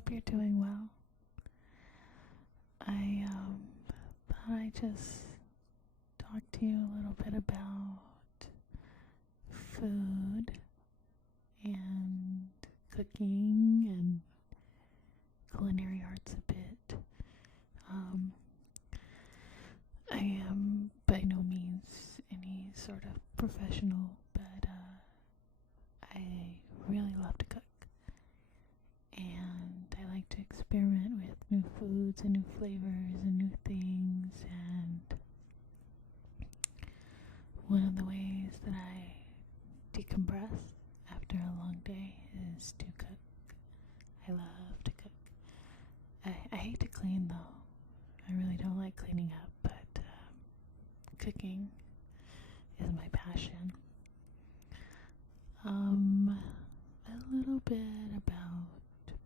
hope you're doing well. I thought I'd just talk to you a little bit about food and cooking and culinary arts a bit. I am by no means any sort of professional, but I really love to cook. And I like to experiment with new foods and new flavors and new things. And one of the ways that I decompress after a long day is to cook. I love to cook. I hate to clean though. I really don't like cleaning up, but cooking is my passion. A little bit about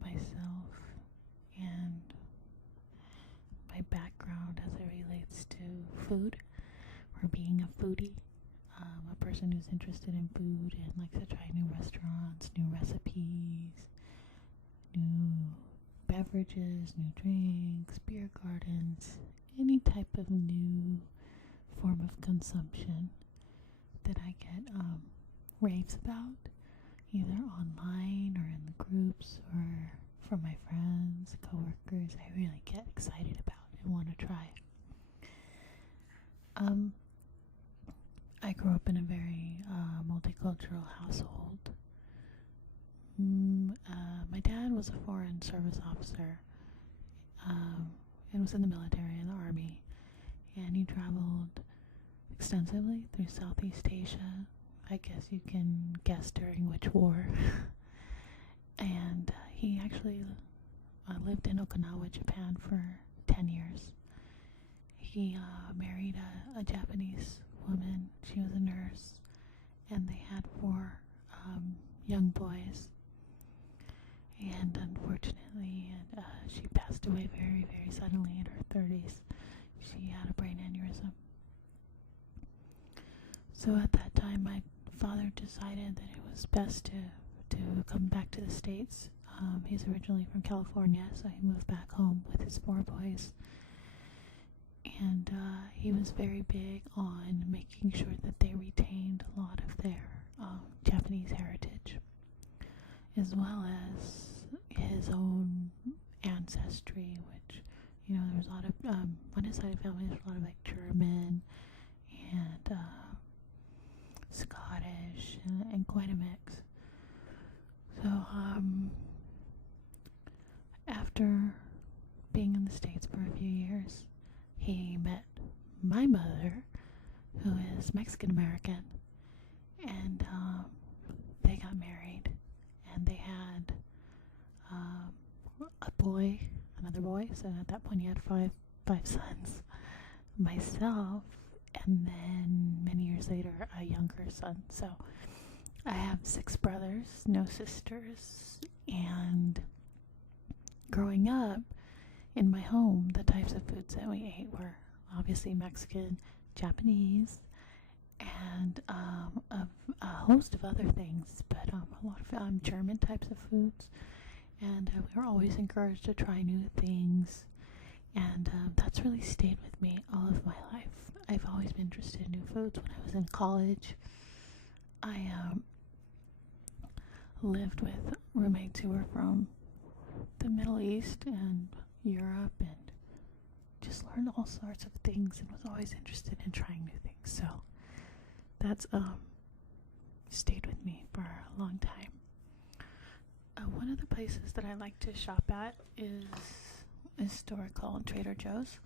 myself and my background as it relates to food, or being a foodie, a person who's interested in food and likes to try new restaurants, new recipes, new beverages, new drinks, beer gardens, any type of new form of consumption that I get raves about, either online or in the groups or from my friends, coworkers. I really get excited about and want to try. I grew up in a very multicultural household. My dad was a foreign service officer and was in the military, in the army, and he traveled extensively through Southeast Asia. I guess you can guess during which war. And he actually lived in Okinawa, Japan for 10 years. He married a Japanese woman. She was a nurse, and they had 4 young boys. And unfortunately, she passed away very, very suddenly in her 30s. She had a brain aneurysm. So at that time, my father decided that it was best to come back to the States. He's originally from California, so he moved back home with his 4 boys. And he was very big on making sure that they retained a lot of their Japanese heritage, as well as his own ancestry, which, there was a lot of, on his side of the family, there's a lot of like German and Scottish and quite a mix. So after being in the States for a few years, he met my mother, who is Mexican American, and they got married, and they had a boy, another boy. So at that point he had five sons, myself, and then many years later a younger son. So I have 6 brothers, no sisters. And growing up in my home, the types of foods that we ate were obviously Mexican, Japanese, and a host of other things, but a lot of German types of foods. And we were always encouraged to try new things, and that's really stayed with me all of my life. I've always been interested in new foods. When I was in college, I lived with roommates who were from the Middle East and Europe, and just learned all sorts of things, and was always interested in trying new things. So that's stayed with me for a long time. One of the places that I like to shop at is a store called Trader Joe's,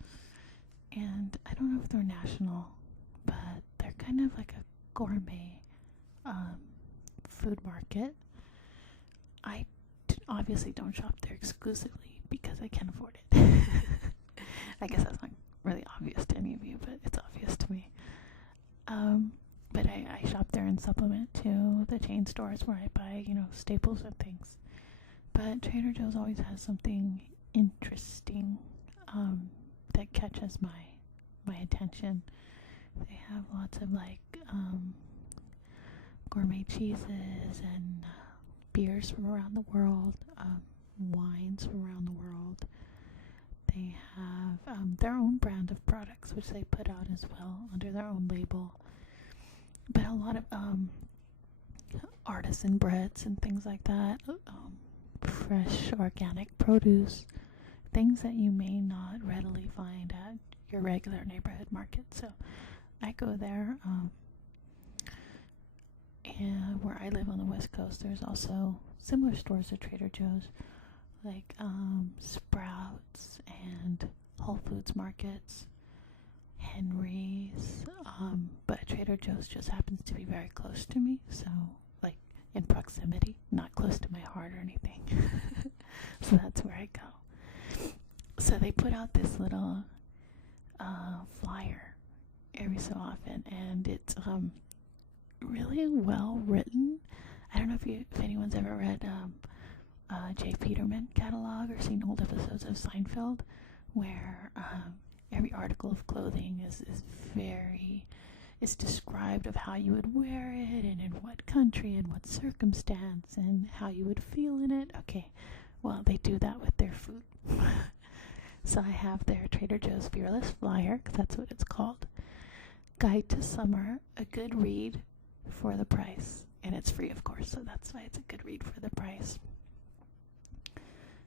and I don't know if they're national, but they're kind of like a gourmet food market. I obviously don't shop there exclusively because I can't afford it. I guess that's not really obvious to any of you, but it's obvious to me. But I shop there and supplement to the chain stores where I buy, staples and things. But Trader Joe's always has something interesting that catches my attention. They have lots of gourmet cheeses and beers from around the world. wines from around the world. They have their own brand of products, which they put out as well under their own label. But a lot of artisan breads and things like that, fresh organic produce, things that you may not readily find at your regular neighborhood market. So I go there, and where I live on the West Coast, there's also similar stores to Trader Joe's, like Sprouts and Whole Foods markets, Henry's, but Trader Joe's just happens to be very close to me, so like in proximity, not close to my heart or anything. So that's where I go. So they put out this little flyer every so often, and it's really well written. I don't know if anyone's ever read J. Peterman catalog or seen old episodes of Seinfeld, where every article of clothing is described of how you would wear it and in what country and what circumstance and how you would feel in it. Okay, well, they do that with their food. So I have their Trader Joe's Fearless Flyer, 'cause that's what it's called. Guide to Summer, a good read for the price. And it's free, of course, so that's why it's a good read for the price.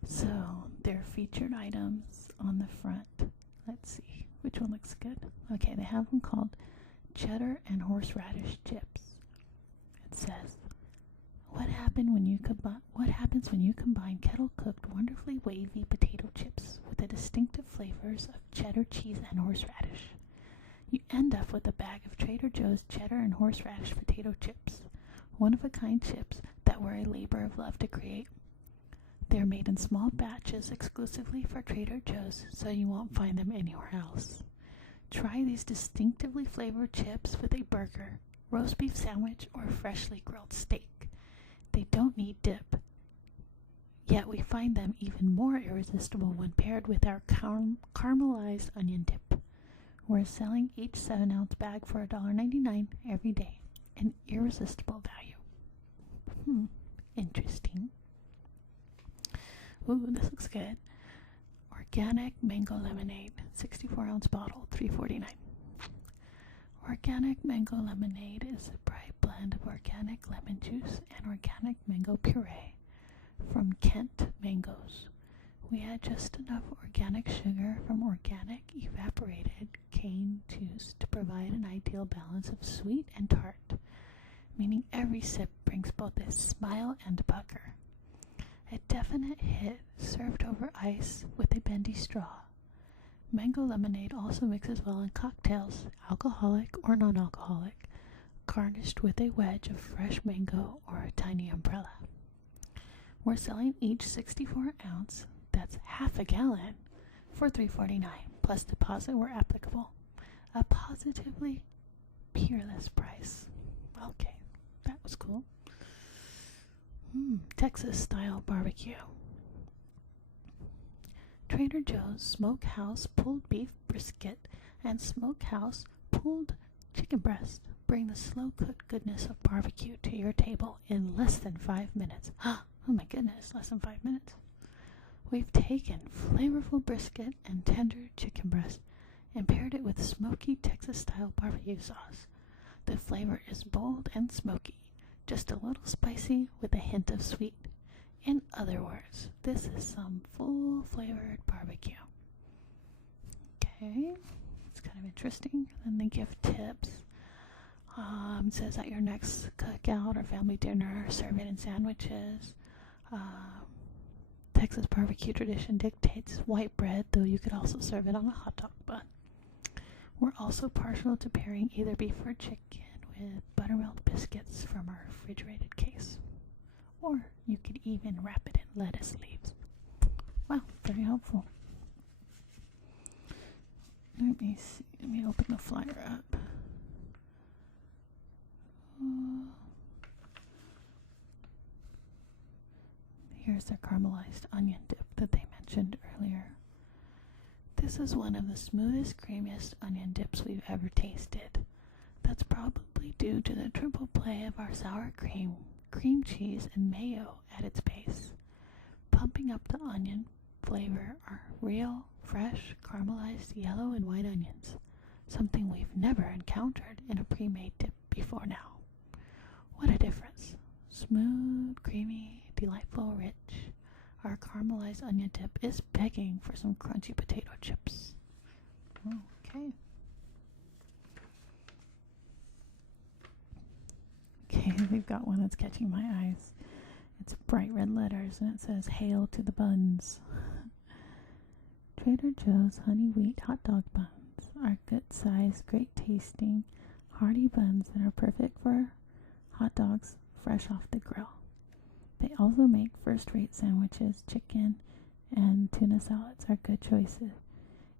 So their featured items on the front. Let's see, which one looks good? Okay, they have them called cheddar and horseradish chips. It says, what happens when you combine kettle-cooked, wonderfully wavy potato chips with the distinctive flavors of cheddar cheese and horseradish? You end up with a bag of Trader Joe's cheddar and horseradish potato chips, one-of-a-kind chips that were a labor of love to create. They're made in small batches exclusively for Trader Joe's, so you won't find them anywhere else. Try these distinctively flavored chips with a burger, roast beef sandwich, or freshly grilled steak. They don't need dip, yet we find them even more irresistible when paired with our caramelized onion dip. We're selling each 7-ounce bag for $1.99 every day, an irresistible value. Interesting. Ooh, this looks good. Organic mango lemonade, 64-ounce bottle, $3.49. Organic mango lemonade is a bright blend of organic lemon juice and organic mango puree from Kent mangoes. We add just enough organic sugar from organic evaporated cane juice to provide an ideal balance of sweet and tart, meaning every sip brings both a smile and a pucker. A definite hit served over ice with a bendy straw. Mango lemonade also mixes well in cocktails, alcoholic or non-alcoholic, garnished with a wedge of fresh mango or a tiny umbrella. We're selling each 64-ounce, that's half a gallon, for $3.49, plus deposit where applicable. A positively peerless price. Okay, that was cool. Texas-style barbecue. Trader Joe's Smokehouse pulled beef brisket and Smokehouse pulled chicken breast bring the slow-cooked goodness of barbecue to your table in less than 5 minutes. Oh my goodness, less than 5 minutes. We've taken flavorful brisket and tender chicken breast and paired it with smoky Texas-style barbecue sauce. The flavor is bold and smoky, just a little spicy with a hint of sweet. In other words, this is some full-flavored barbecue. Okay, it's kind of interesting. Then they give tips. It says at your next cookout or family dinner, serve it in sandwiches. Texas barbecue tradition dictates white bread, though you could also serve it on a hot dog bun. We're also partial to pairing either beef or chicken with buttermilk biscuits from our refrigerated case. Or you could even wrap it in lettuce leaves. Wow, very helpful. Let me see. Let me open the flyer up. Here's their caramelized onion dip that they mentioned earlier. This is one of the smoothest, creamiest onion dips we've ever tasted. That's probably due to the triple play of our sour cream, cream cheese, and mayo at its base. pumping up the onion flavor are real, fresh, caramelized yellow and white onions, something we've never encountered in a pre-made dip before now. What a difference. Smooth, creamy, delightful, rich. Our caramelized onion dip is begging for some crunchy potato chips. Okay. Okay, we've got one that's catching my eyes. It's bright red letters and it says, "Hail to the buns." Trader Joe's honey wheat hot dog buns are good sized, great tasting, hearty buns that are perfect for hot dogs fresh off the grill. They also make first-rate sandwiches. Chicken and tuna salads are good choices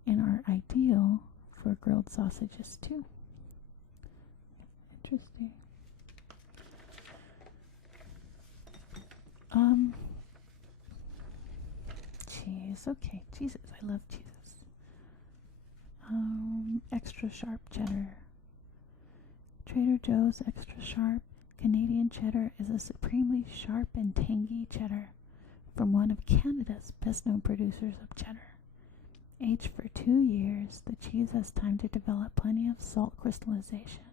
and are ideal for grilled sausages too. Interesting. Cheese. Okay, cheeses. I love cheeses. Extra sharp cheddar. Trader Joe's extra sharp Canadian cheddar is a supremely sharp and tangy cheddar from one of Canada's best-known producers of cheddar. Aged for 2 years, the cheese has time to develop plenty of salt crystallization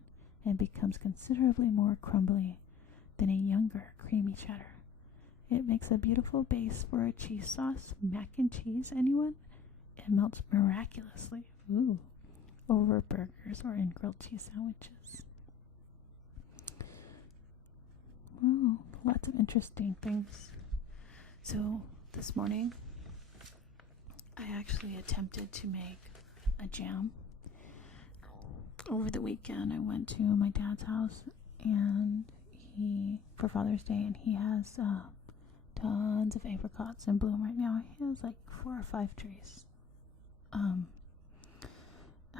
and becomes considerably more crumbly than a younger, creamy cheddar. It makes a beautiful base for a cheese sauce, mac and cheese, anyone? It melts miraculously, over burgers or in grilled cheese sandwiches. Oh, lots of interesting things. So this morning, I actually attempted to make a jam. Over the weekend, I went to my dad's house and for Father's Day, and he has tons of apricots in bloom right now. He has like 4 or 5 trees.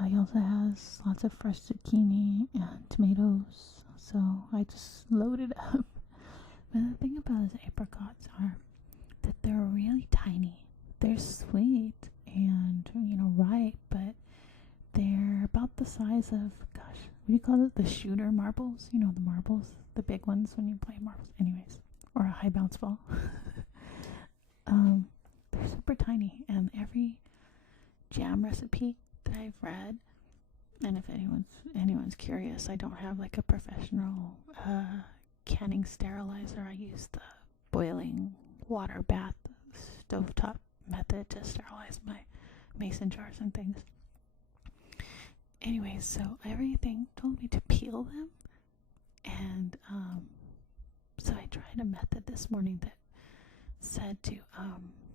He also has lots of fresh zucchini and tomatoes, so I just loaded up. But the thing about his apricots are that they're really tiny. They're sweet and, ripe, but they're about the size of, what do you call it? The shooter marbles? The marbles, the big ones when you play marbles. Anyways, or a high bounce ball. They're super tiny, and every jam recipe that I've read, and if anyone's curious, I don't have like a professional canning sterilizer. I use the boiling water bath stovetop method to sterilize my mason jars and things. Anyways, so everything told me to peel them, and so I tried a method this morning that said to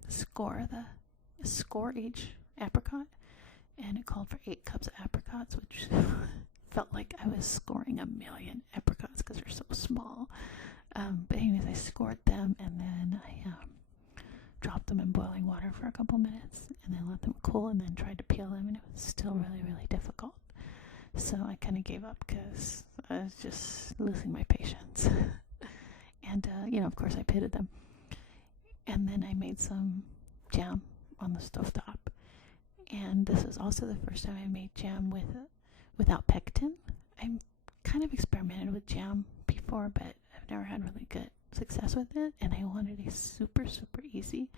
score each apricot, and it called for 8 cups of apricots, which felt like I was scoring 1,000,000 apricots because they're so small. But anyways, I scored them, and then I dropped them in boiling water for a couple minutes, and then let them cool, and then tried to peel them, and it was still really, really difficult. So I kind of gave up because I was just losing my patience. And, of course I pitted them. And then I made some jam on the stovetop. And this is also the first time I made jam without pectin. I kind of experimented with jam before, but I've never had really good success with it. And I wanted a super, super easy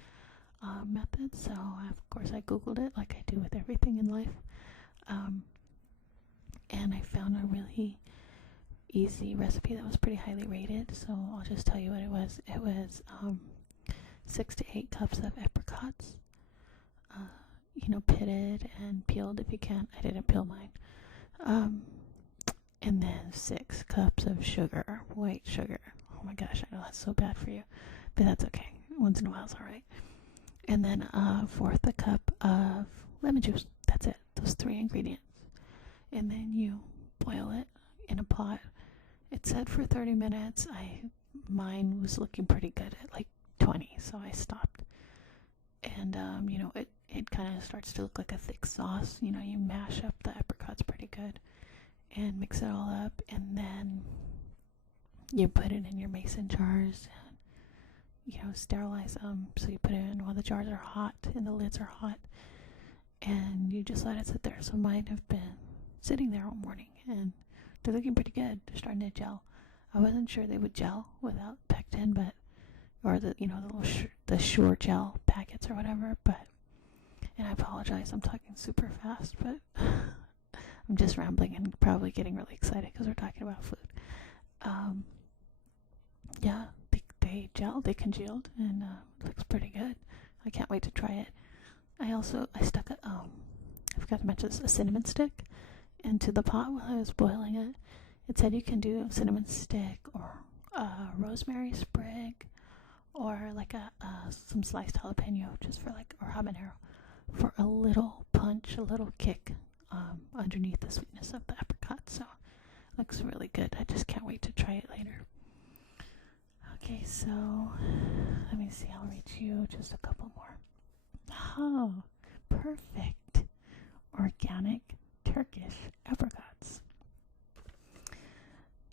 method. So, of course, I Googled it like I do with everything in life. And I found a really easy recipe that was pretty highly rated. So I'll just tell you what it was. It was 6 to 8 cups of apricots, pitted and peeled if you can. I didn't peel mine. And then 6 cups of sugar, white sugar. Oh my gosh, I know that's so bad for you, but that's okay. Once in a while it's all right. And then 1/4 a cup of lemon juice. That's it. Those 3 ingredients. And then you boil it in a pot. It said for 30 minutes. Mine was looking pretty good at like 20, so I stopped. And it kind of starts to look like a thick sauce. You mash up the apricots pretty good and mix it all up, and then you put it in your mason jars and sterilize them. So you put it in while the jars are hot and the lids are hot, and you just let it sit there. So mine have been sitting there all morning, and they're looking pretty good. They're starting to gel. I wasn't sure they would gel without pectin, but or the little the Sure gel packets or whatever. But and I apologize, I'm talking super fast, but I'm just rambling and probably getting really excited because we're talking about food. Yeah, they congealed, and it looks pretty good. I can't wait to try it. I stuck I forgot to mention this, a cinnamon stick into the pot while I was boiling it. It said you can do a cinnamon stick or a rosemary sprig or like some sliced jalapeno just for or habanero for a little punch, a little kick underneath the sweetness of the apricot. So it looks really good. I just can't wait to try it later. Okay, so let me see. I'll read you just a couple more. Oh, perfect. Organic Turkish apricots.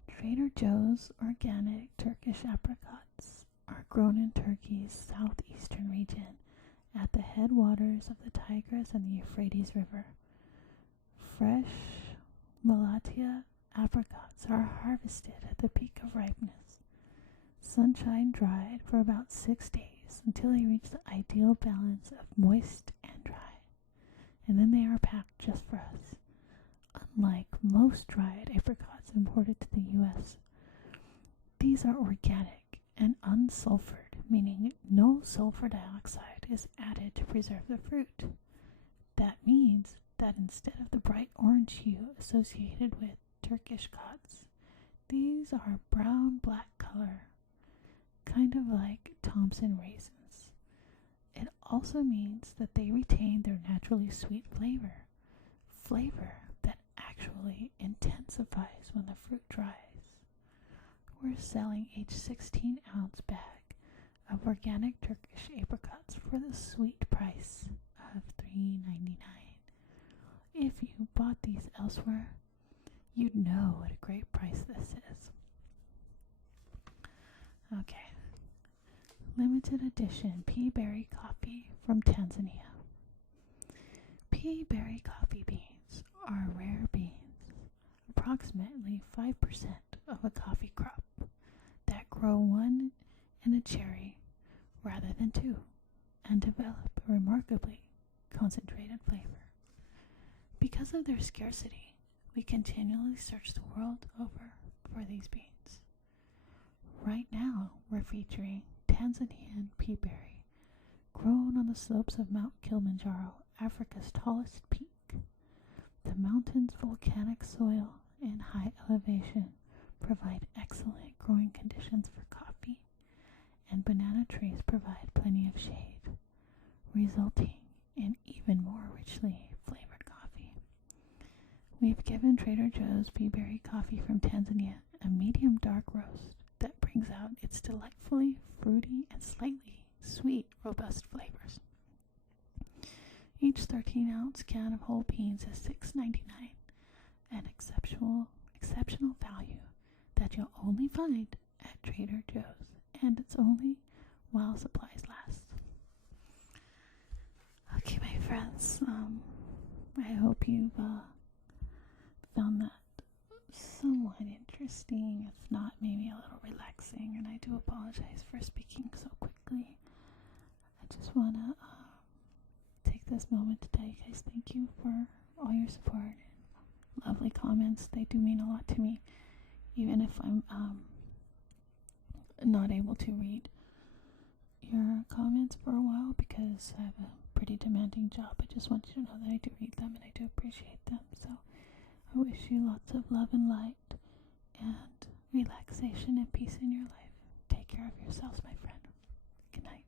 Trader Joe's organic Turkish apricots are grown in Turkey's southeastern region at the headwaters of the Tigris and the Euphrates River. Fresh Malatya apricots are harvested at the peak of ripeness, sunshine dried for about 6 days until they reach the ideal balance of moist and dry, and then they are packed just for us. Unlike most dried apricots imported to the U.S., these are organic and unsulfured, meaning no sulfur dioxide is added to preserve the fruit. That means that instead of the bright orange hue associated with Turkish cots, these are brown-black color, kind of like Thompson raisins. It also means that they retain their naturally sweet flavor that actually intensifies when the fruit dries. We're selling each 16-ounce bag of organic Turkish apricots for the sweet price of $3.99. If you bought these elsewhere, you'd know what a great price this is. Okay. Limited edition pea berry coffee from Tanzania. Pea berry coffee beans are rare beans, approximately 5% of a coffee crop, that grow one in a cherry rather than two, and develop a remarkably concentrated flavor. Because of their scarcity, we continually search the world over for these beans. Right now, we're featuring Tanzanian pea berry, grown on the slopes of Mount Kilimanjaro, Africa's tallest peak. The mountain's volcanic soil and high elevation provide excellent growing conditions for coffee, and banana trees provide plenty of shade, resulting in even more richly flavored coffee. We've given Trader Joe's pea berry coffee from Tanzania a medium dark roast that brings out its delightfully fruity and slightly sweet, robust flavors. Each 13-ounce can of whole beans is $6.99, an exceptional value that you'll only find at Trader Joe's, and it's only while supplies last. Okay, my friends, I hope you've found that somewhat interesting, if not maybe a little relaxing, and I do apologize for speaking so quickly. I just want to take this moment to tell you guys thank you for all your support and lovely comments. They do mean a lot to me, even if I'm not able to read your comments for a while because I have a pretty demanding job. I just want you to know that I do read them and I do appreciate them. So I wish you lots of love and light and relaxation and peace in your life. Take care of yourselves, my friend. Good night.